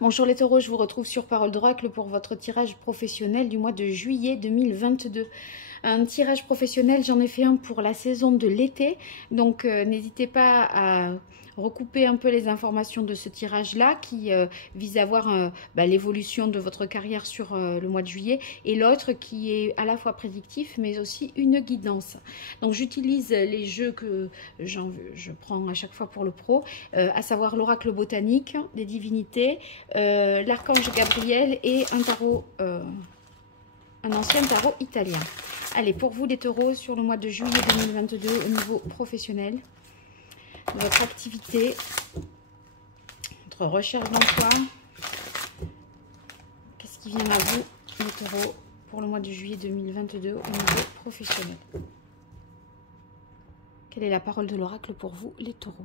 Bonjour les taureaux, je vous retrouve sur Parole d'Oracle pour votre tirage professionnel du mois de juillet 2022. Un tirage professionnel, j'en ai fait un pour la saison de l'été, donc n'hésitez pas à recouper un peu les informations de ce tirage-là qui vise à voir l'évolution de votre carrière sur le mois de juillet, et l'autre qui est à la fois prédictif mais aussi une guidance. Donc j'utilise les jeux que je prends à chaque fois pour le pro, à savoir l'oracle botanique, des divinités, l'archange Gabriel et un tarot, un ancien tarot italien. Allez, pour vous les taureaux, sur le mois de juillet 2022 au niveau professionnel, votre activité, votre recherche d'emploi, qu'est-ce qui vient à vous les taureaux pour le mois de juillet 2022 au niveau professionnel? Quelle est la parole de l'oracle pour vous les taureaux?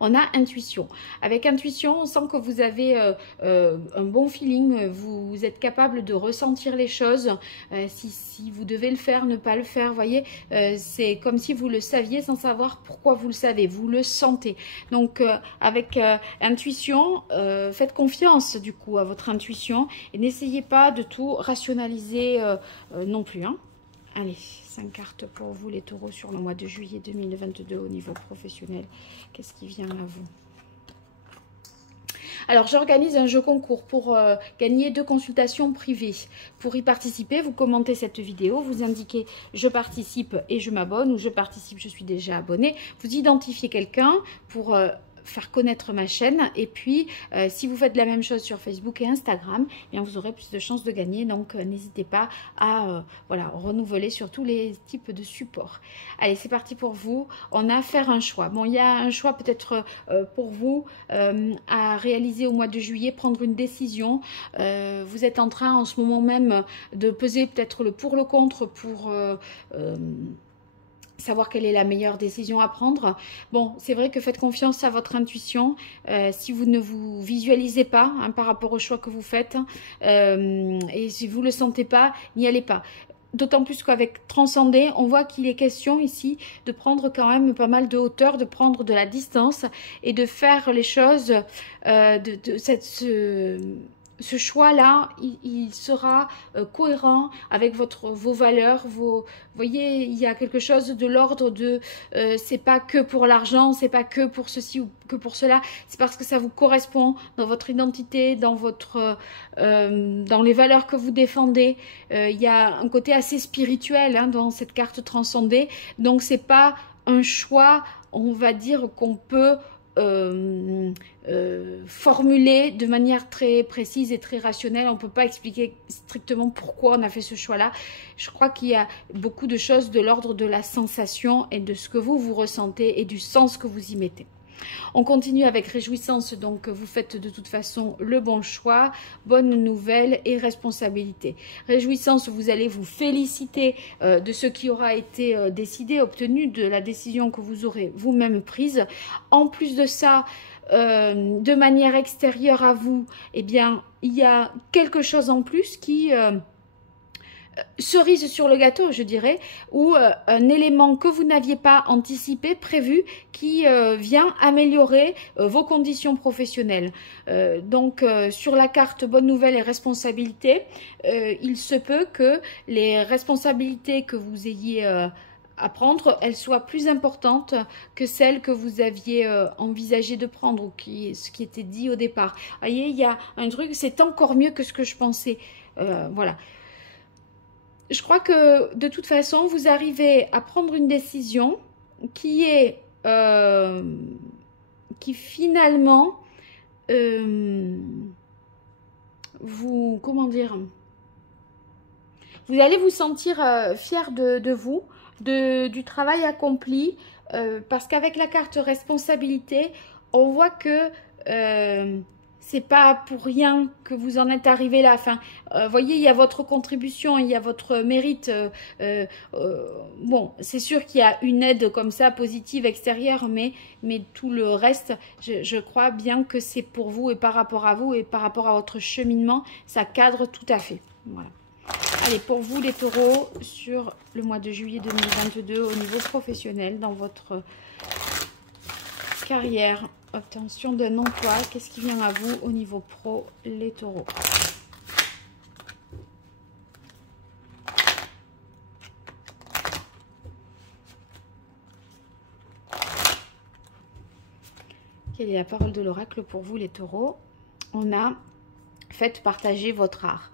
On a intuition. Avec intuition, on sent que vous avez un bon feeling, vous êtes capable de ressentir les choses. Si vous devez le faire, ne pas le faire, vous voyez, c'est comme si vous le saviez sans savoir pourquoi vous le savez, vous le sentez. Donc avec intuition, faites confiance du coup à votre intuition et n'essayez pas de tout rationaliser non plus, hein. Allez, 5 cartes pour vous les taureaux sur le mois de juillet 2022 au niveau professionnel. Qu'est-ce qui vient à vous? Alors, j'organise un jeu concours pour gagner 2 consultations privées. Pour y participer, vous commentez cette vidéo, vous indiquez « je participe et je m'abonne » ou « je participe, je suis déjà abonné ». Vous identifiez quelqu'un pour faire connaître ma chaîne, et puis si vous faites la même chose sur Facebook et Instagram, eh bien, vous aurez plus de chances de gagner. Donc n'hésitez pas à voilà, renouveler sur tous les types de supports. Allez, c'est parti pour vous. On a à faire un choix. Bon, il y a un choix peut-être pour vous à réaliser au mois de juillet, prendre une décision. Vous êtes en train en ce moment même de peser peut-être le pour, le contre pour savoir quelle est la meilleure décision à prendre. Bon, c'est vrai que faites confiance à votre intuition. Si vous ne vous visualisez pas hein, par rapport au choix que vous faites, et si vous ne le sentez pas, n'y allez pas. D'autant plus qu'avec Transcender, on voit qu'il est question ici de prendre quand même pas mal de hauteur, de prendre de la distance et de faire les choses ce choix-là, il sera cohérent avec vos valeurs. Vous voyez, il y a quelque chose de l'ordre de c'est pas que pour l'argent, c'est pas que pour ceci ou que pour cela, c'est parce que ça vous correspond dans votre identité, dans les valeurs que vous défendez. Il y a un côté assez spirituel hein, dans cette carte transcendée, donc c'est pas un choix, on va dire, qu'on peut formuler de manière très précise et très rationnelle. On ne peut pas expliquer strictement pourquoi on a fait ce choix-là. Je crois qu'il y a beaucoup de choses de l'ordre de la sensation et de ce que vous ressentez et du sens que vous y mettez. On continue avec réjouissance, donc vous faites de toute façon le bon choix, bonne nouvelle et responsabilité. Réjouissance, vous allez vous féliciter de ce qui aura été décidé, obtenu, de la décision que vous aurez vous-même prise. En plus de ça, de manière extérieure à vous, eh bien, il y a quelque chose en plus qui... cerise sur le gâteau, je dirais, ou un élément que vous n'aviez pas anticipé, prévu, qui vient améliorer vos conditions professionnelles. Donc, sur la carte bonne nouvelle et responsabilité, il se peut que les responsabilités que vous ayez à prendre, elles soient plus importantes que celles que vous aviez envisagé de prendre, ou ce qui était dit au départ. Vous voyez, il y a un truc, c'est encore mieux que ce que je pensais. Voilà. Je crois que de toute façon, vous arrivez à prendre une décision qui est qui finalement comment dire, vous allez vous sentir fier de vous, du travail accompli, parce qu'avec la carte responsabilité, on voit que c'est pas pour rien que vous en êtes arrivé là. Enfin, voyez, il y a votre contribution, il y a votre mérite. Bon, c'est sûr qu'il y a une aide comme ça, positive, extérieure, mais tout le reste, je crois bien que c'est pour vous et par rapport à vous et par rapport à votre cheminement, ça cadre tout à fait. Voilà. Allez, pour vous les taureaux, sur le mois de juillet 2022, au niveau professionnel, dans votre carrière, obtention d'un emploi. Qu'est-ce qui vient à vous au niveau pro, les taureaux? Quelle est la parole de l'oracle pour vous, les taureaux? On a faites partager votre art.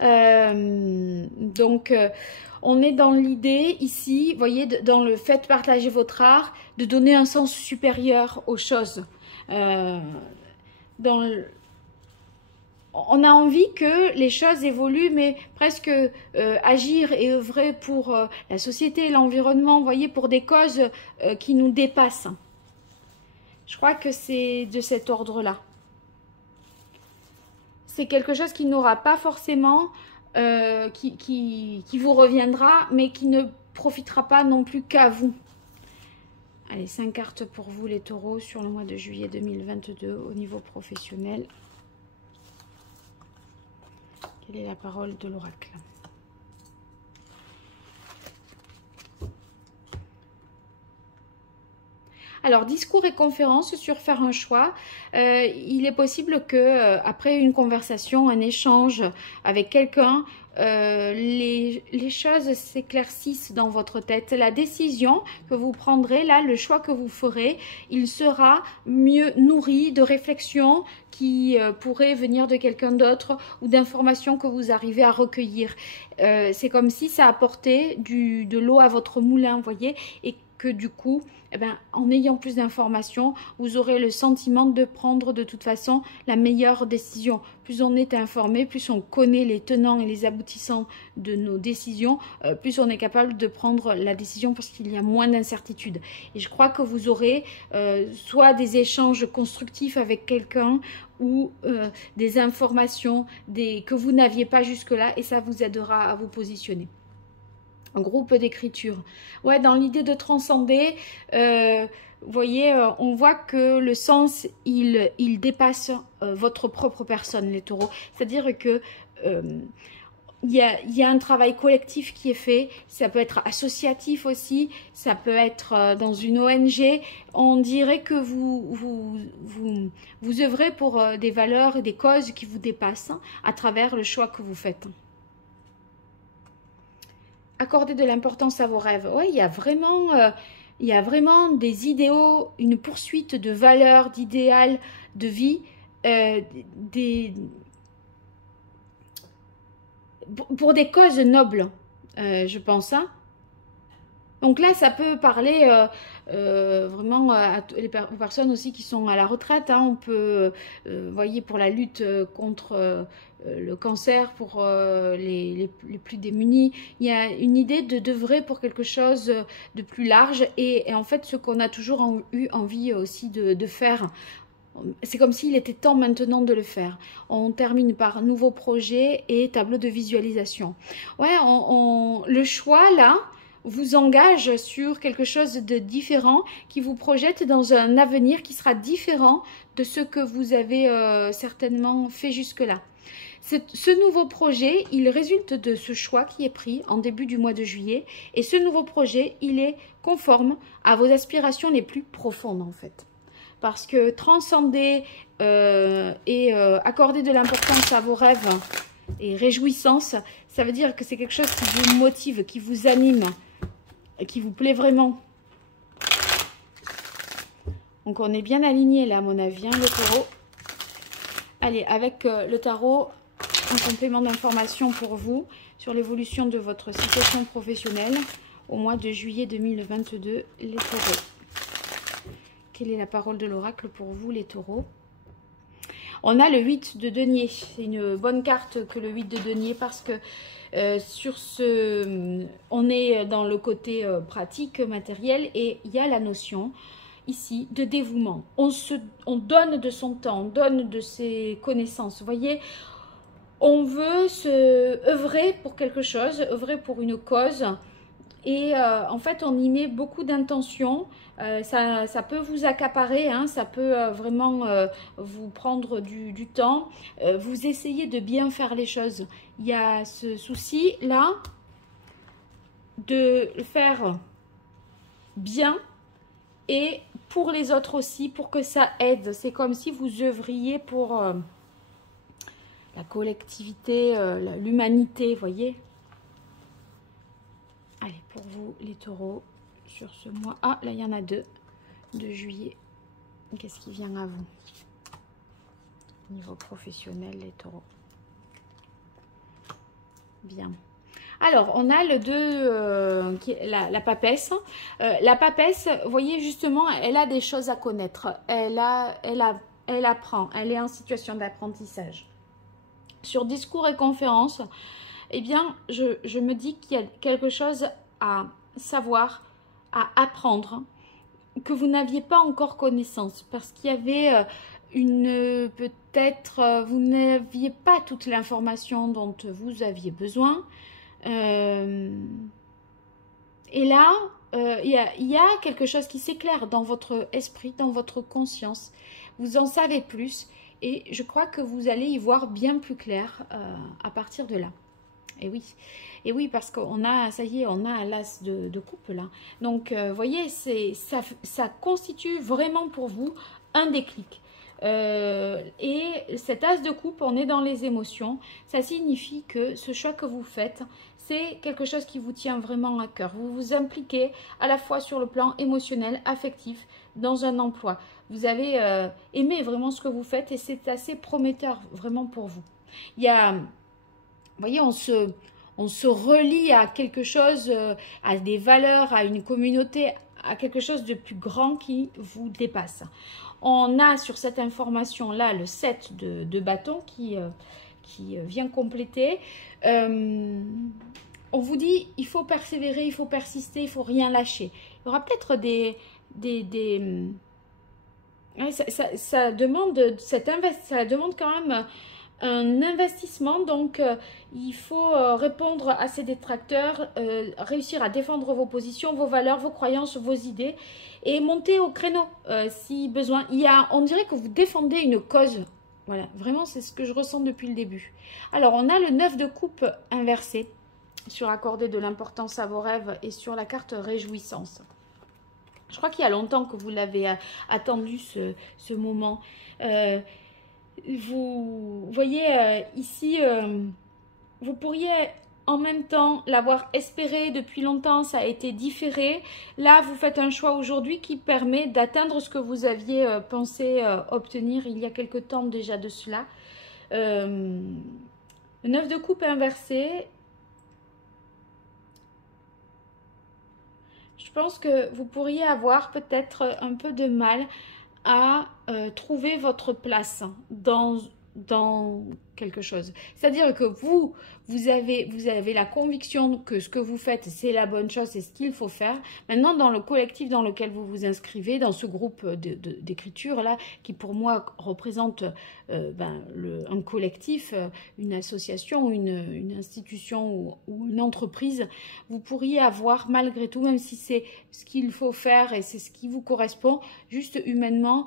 On est dans l'idée ici, vous voyez, dans le fait partager votre art, de donner un sens supérieur aux choses. On a envie que les choses évoluent, mais presque agir et œuvrer pour la société, l'environnement, vous voyez, pour des causes qui nous dépassent. Je crois que c'est de cet ordre-là. C'est quelque chose qui n'aura pas forcément, qui vous reviendra, mais qui ne profitera pas non plus qu'à vous. Allez, 5 cartes pour vous, les taureaux, sur le mois de juillet 2022 au niveau professionnel. Quelle est la parole de l'oracle? Alors, discours et conférences sur faire un choix. Il est possible que après une conversation, un échange avec quelqu'un, les choses s'éclaircissent dans votre tête. La décision que vous prendrez, là, le choix que vous ferez, il sera mieux nourri de réflexions qui pourraient venir de quelqu'un d'autre ou d'informations que vous arrivez à recueillir. C'est comme si ça apportait de l'eau à votre moulin, vous voyez, et que du coup, eh ben, en ayant plus d'informations, vous aurez le sentiment de prendre de toute façon la meilleure décision. Plus on est informé, plus on connaît les tenants et les aboutissants de nos décisions, plus on est capable de prendre la décision parce qu'il y a moins d'incertitudes. Et je crois que vous aurez soit des échanges constructifs avec quelqu'un ou des informations que vous n'aviez pas jusque-là, et ça vous aidera à vous positionner. Un groupe d'écriture. Ouais, dans l'idée de transcender, vous voyez, on voit que le sens, il dépasse votre propre personne, les taureaux. C'est-à-dire que il y a un travail collectif qui est fait. Ça peut être associatif aussi, ça peut être dans une ONG. On dirait que vous œuvrez pour des valeurs et des causes qui vous dépassent à travers le choix que vous faites. Accorder de l'importance à vos rêves. Oui, il y a vraiment des idéaux, une poursuite de valeurs, d'idéal, de vie, pour des causes nobles, je pense. Hein. Donc là, ça peut parler vraiment aux personnes aussi qui sont à la retraite. Hein. On peut, vous voyez, pour la lutte contre le cancer, pour les plus démunis. Il y a une idée d'œuvrer pour quelque chose de plus large. Et en fait, ce qu'on a toujours eu envie aussi de faire. C'est comme s'il était temps maintenant de le faire. On termine par nouveau projet et tableau de visualisation. Ouais, le choix là vous engage sur quelque chose de différent qui vous projette dans un avenir qui sera différent de ce que vous avez certainement fait jusque-là. Ce nouveau projet, il résulte de ce choix qui est pris en début du mois de juillet, et ce nouveau projet, il est conforme à vos aspirations les plus profondes en fait. Parce que transcender et accorder de l'importance à vos rêves et réjouissance, ça veut dire que c'est quelque chose qui vous motive, qui vous anime, qui vous plaît vraiment. Donc on est bien aligné là à mon avis, hein, le taureau. Allez, avec le tarot, un complément d'information pour vous sur l'évolution de votre situation professionnelle au mois de juillet 2022, les taureaux. Quelle est la parole de l'oracle pour vous, les taureaux? On a le 8 de denier. C'est une bonne carte que le 8 de denier parce que on est dans le côté pratique, matériel, et il y a la notion ici de dévouement. On donne de son temps, on donne de ses connaissances. Vous voyez, on veut œuvrer pour quelque chose, œuvrer pour une cause. Et en fait, on y met beaucoup d'intention. Ça peut vous accaparer, hein, ça peut vraiment vous prendre du temps. Vous essayez de bien faire les choses. Il y a ce souci-là de le faire bien et pour les autres aussi, pour que ça aide. C'est comme si vous œuvriez pour la collectivité, l'humanité, voyez. Allez, pour vous, les taureaux, sur ce mois. Ah, là, il y en a 2 de juillet. Qu'est-ce qui vient à vous? Niveau professionnel, les taureaux. Bien. Alors, on a le 2, la papesse. La papesse, vous voyez, justement, elle a des choses à connaître. Elle apprend. Elle est en situation d'apprentissage. Sur discours et conférences, eh bien, je me dis qu'il y a quelque chose à savoir, à apprendre, que vous n'aviez pas encore connaissance. Parce qu'il y avait peut-être, vous n'aviez pas toute l'information dont vous aviez besoin. Et là, il y a quelque chose qui s'éclaire dans votre esprit, dans votre conscience. Vous en savez plus et je crois que vous allez y voir bien plus clair à partir de là. Et oui, parce qu'on a, ça y est, on a l'as de coupe là. Donc, vous voyez, ça constitue vraiment pour vous un déclic. Et cet as de coupe, on est dans les émotions. Ça signifie que ce choix que vous faites, c'est quelque chose qui vous tient vraiment à cœur. Vous vous impliquez à la fois sur le plan émotionnel, affectif, dans un emploi. Vous avez aimé vraiment ce que vous faites et c'est assez prometteur vraiment pour vous. Il y a, vous voyez, on se relie à quelque chose, à des valeurs, à une communauté, à quelque chose de plus grand qui vous dépasse. On a sur cette information-là le 7 de bâton qui vient compléter. On vous dit, il faut persévérer, il faut persister, il ne faut rien lâcher. Il y aura peut-être ça demande quand même un investissement, donc il faut répondre à ces détracteurs, réussir à défendre vos positions, vos valeurs, vos croyances, vos idées et monter au créneau si besoin. On dirait que vous défendez une cause. Voilà, vraiment c'est ce que je ressens depuis le début. Alors on a le 9 de coupe inversé sur accorder de l'importance à vos rêves et sur la carte réjouissance. Je crois qu'il y a longtemps que vous l'avez attendu ce moment. Vous voyez ici, vous pourriez en même temps l'avoir espéré depuis longtemps, ça a été différé. Là, vous faites un choix aujourd'hui qui permet d'atteindre ce que vous aviez pensé obtenir il y a quelque temps déjà de cela. Le 9 de coupe inversé. Je pense que vous pourriez avoir peut-être un peu de mal à trouver votre place dans quelque chose. C'est-à-dire que vous avez la conviction que ce que vous faites, c'est la bonne chose, c'est ce qu'il faut faire. Maintenant, dans le collectif dans lequel vous vous inscrivez, dans ce groupe d'écriture-là, qui pour moi représente un collectif, une association, une institution ou une entreprise, vous pourriez avoir malgré tout, même si c'est ce qu'il faut faire et c'est ce qui vous correspond, juste humainement,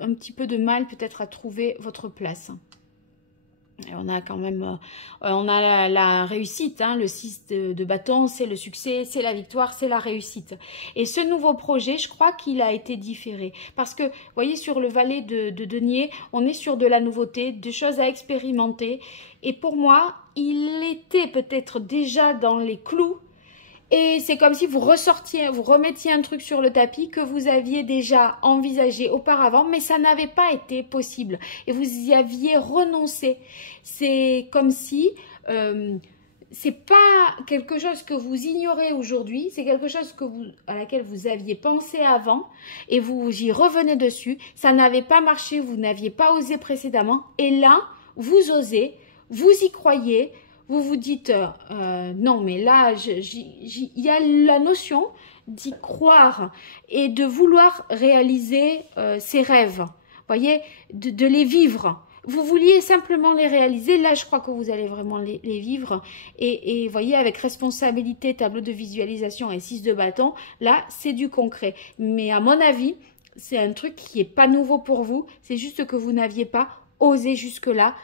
un petit peu de mal peut-être à trouver votre place. Et on a quand même, on a la réussite, hein, le 6 de bâton, c'est le succès, c'est la victoire, c'est la réussite. Et ce nouveau projet, je crois qu'il a été différé. Parce que, vous voyez, sur le valet de denier, on est sur de la nouveauté, des choses à expérimenter. Et pour moi, il était peut-être déjà dans les clous. Et c'est comme si vous remettiez un truc sur le tapis que vous aviez déjà envisagé auparavant, mais ça n'avait pas été possible. Et vous y aviez renoncé. C'est comme si c'est pas quelque chose que vous ignorez aujourd'hui, c'est quelque chose à laquelle vous aviez pensé avant et vous y revenez dessus. Ça n'avait pas marché, vous n'aviez pas osé précédemment. Et là, vous osez, vous y croyez. Vous vous dites, non, mais là, il y a la notion d'y croire et de vouloir réaliser ses rêves, voyez, de les vivre. Vous vouliez simplement les réaliser, là, je crois que vous allez vraiment les vivre. Et voyez, avec responsabilité, tableau de visualisation et 6 de bâton, là, c'est du concret. Mais à mon avis, c'est un truc qui n'est pas nouveau pour vous, c'est juste que vous n'aviez pas osé jusque-là,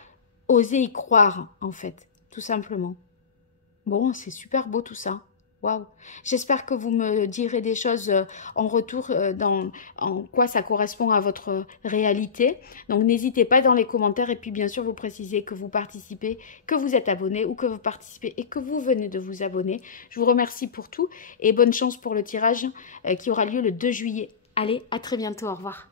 osé y croire, en fait. Tout simplement. Bon, c'est super beau tout ça. Waouh! J'espère que vous me direz des choses en retour en quoi ça correspond à votre réalité. Donc n'hésitez pas dans les commentaires et puis bien sûr vous précisez que vous participez, que vous êtes abonné ou que vous participez et que vous venez de vous abonner. Je vous remercie pour tout et bonne chance pour le tirage qui aura lieu le 2 juillet. Allez, à très bientôt, au revoir.